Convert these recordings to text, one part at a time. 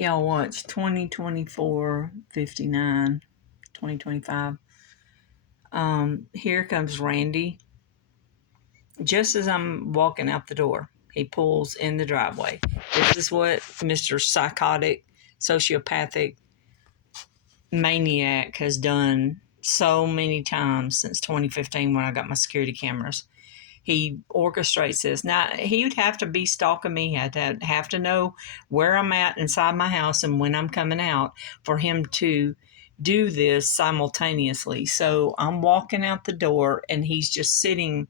Y'all watch 2024-59, 2025. Here comes Randy. Just as I'm walking out the door, he pulls in the driveway. This is what Mr. Psychotic, sociopathic maniac has done so many times since 2015 when I got my security cameras. He orchestrates this. Now, he would have to be stalking me. He had to have to know where I'm at inside my house and when I'm coming out for him to do this simultaneously. So I'm walking out the door and he's just sitting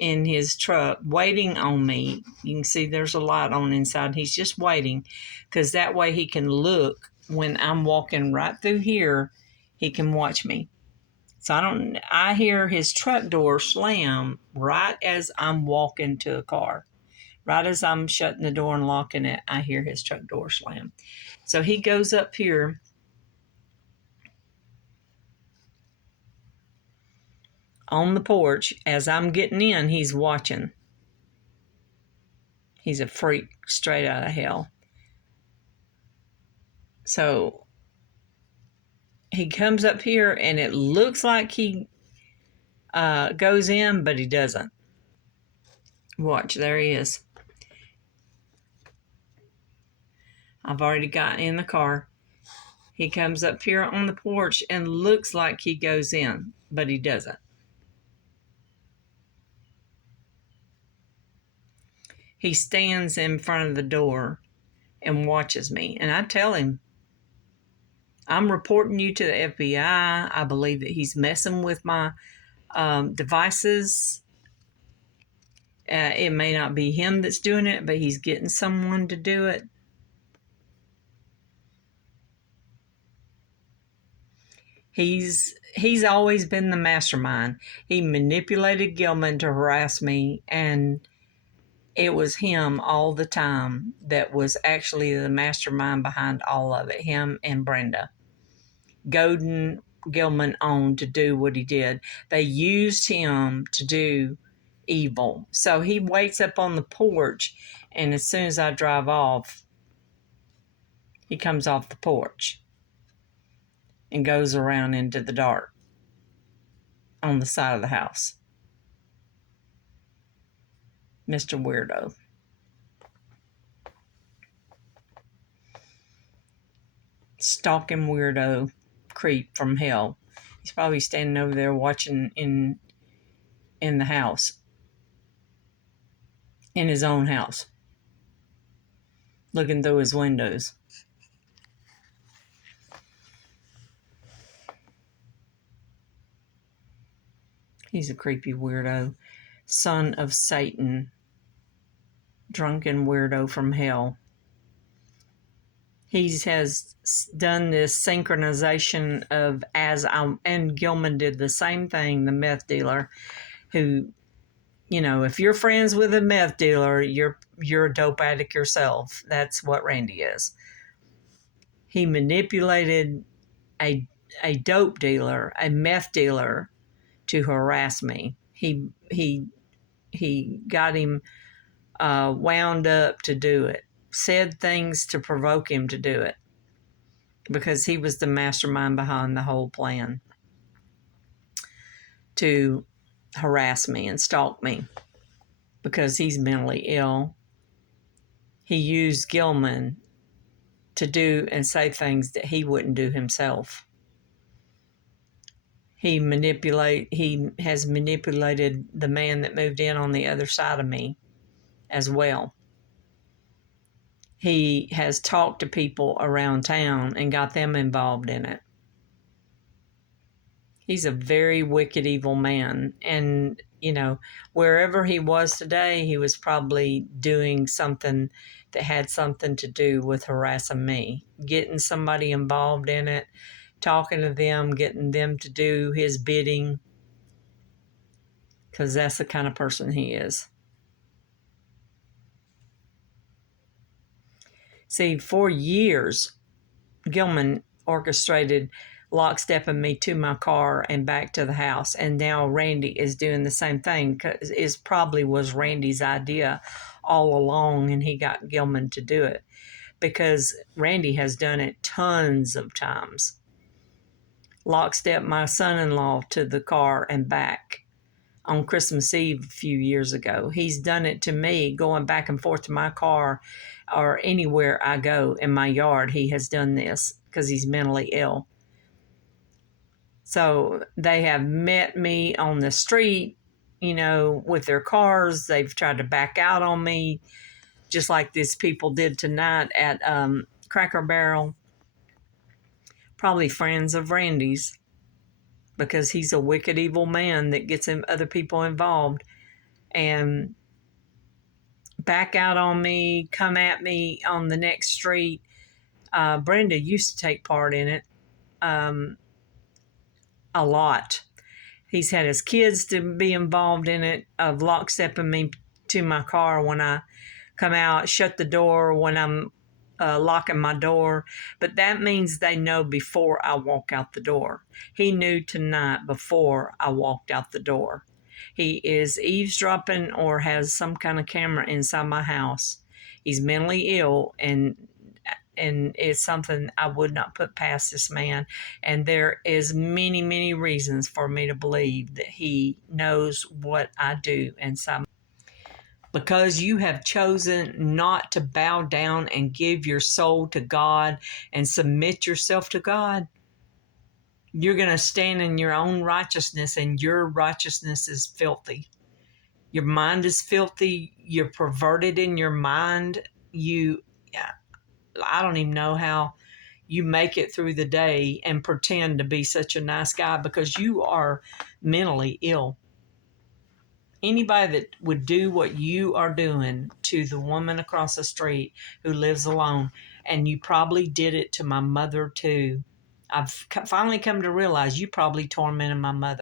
in his truck waiting on me. You can see there's a light on inside. He's just waiting because that way he can look when I'm walking right through here. He can watch me. So I hear his truck door slam right as I'm walking to a car. Right as I'm shutting the door and locking it, I hear his truck door slam. So he goes up here on the porch. As I'm getting in, he's watching. He's a freak straight out of hell. So he comes up here and it looks like he goes in, but he doesn't. Watch, there he is. I've already gotten in the car. He comes up here on the porch and looks like he goes in, but he doesn't. He stands in front of the door and watches me. And I tell him, I'm reporting you to the FBI. I believe that he's messing with my devices. It may not be him that's doing it, but he's getting someone to do it. He's always been the mastermind. He manipulated Gilman to harass me, and it was him all the time that was actually the mastermind behind all of it, him and Brenda. Goading Gilman on to do what he did. They used him to do evil. So he waits up on the porch, and as soon as I drive off, he comes off the porch and goes around into the dark on the side of the house. Mr. Weirdo. Stalking weirdo creep from hell. He's probably standing over there watching in the house. In his own house. Looking through his windows. He's a creepy weirdo. Son of Satan. Drunken weirdo from hell. He has done this synchronization of and Gilman did the same thing, the meth dealer, who, you know, if you're friends with a meth dealer, you're a dope addict yourself. That's what Randy is. He manipulated a dope dealer, a meth dealer, to harass me. He got him wound up to do it. Said things to provoke him to do it because he was the mastermind behind the whole plan to harass me and stalk me because he's mentally ill. He used Gilman to do and say things that he wouldn't do himself. He has manipulated the man that moved in on the other side of me as well. He has talked to people around town and got them involved in it. He's a very wicked, evil man. And, you know, wherever he was today, he was probably doing something that had something to do with harassing me, getting somebody involved in it, talking to them, getting them to do his bidding, because that's the kind of person he is. See, for years, Gilman orchestrated lockstepping me to my car and back to the house. And now Randy is doing the same thing, because it probably was Randy's idea all along, and he got Gilman to do it. because Randy has done it tons of times. Lockstep my son-in-law to the car and back on Christmas Eve a few years ago. He's done it to me going back and forth to my car or anywhere I go in my yard. He has done this because he's mentally ill. So they have met me on the street, with their cars. They've tried to back out on me, just like these people did tonight at Cracker Barrel. Probably friends of Randy's, because he's a wicked, evil man that gets other people involved. And back out on me, come at me on the next street. Brenda used to take part in it a lot. He's had his kids to be involved in it, of lockstepping me to my car when I come out, shut the door when I'm locking my door. But that means they know before I walk out the door. He knew tonight before I walked out the door. He is eavesdropping or has some kind of camera inside my house. He's mentally ill, and it's something I would not put past this man. And there is many, many reasons for me to believe that he knows what I do inside. Because you have chosen not to bow down and give your soul to God and submit yourself to God, you're going to stand in your own righteousness, and your righteousness is filthy. Your mind is filthy. You're perverted in your mind. I don't even know how you make it through the day and pretend to be such a nice guy, because you are mentally ill. Anybody that would do what you are doing to the woman across the street who lives alone, and you probably did it to my mother too. I've finally come to realize you probably tormented my mother.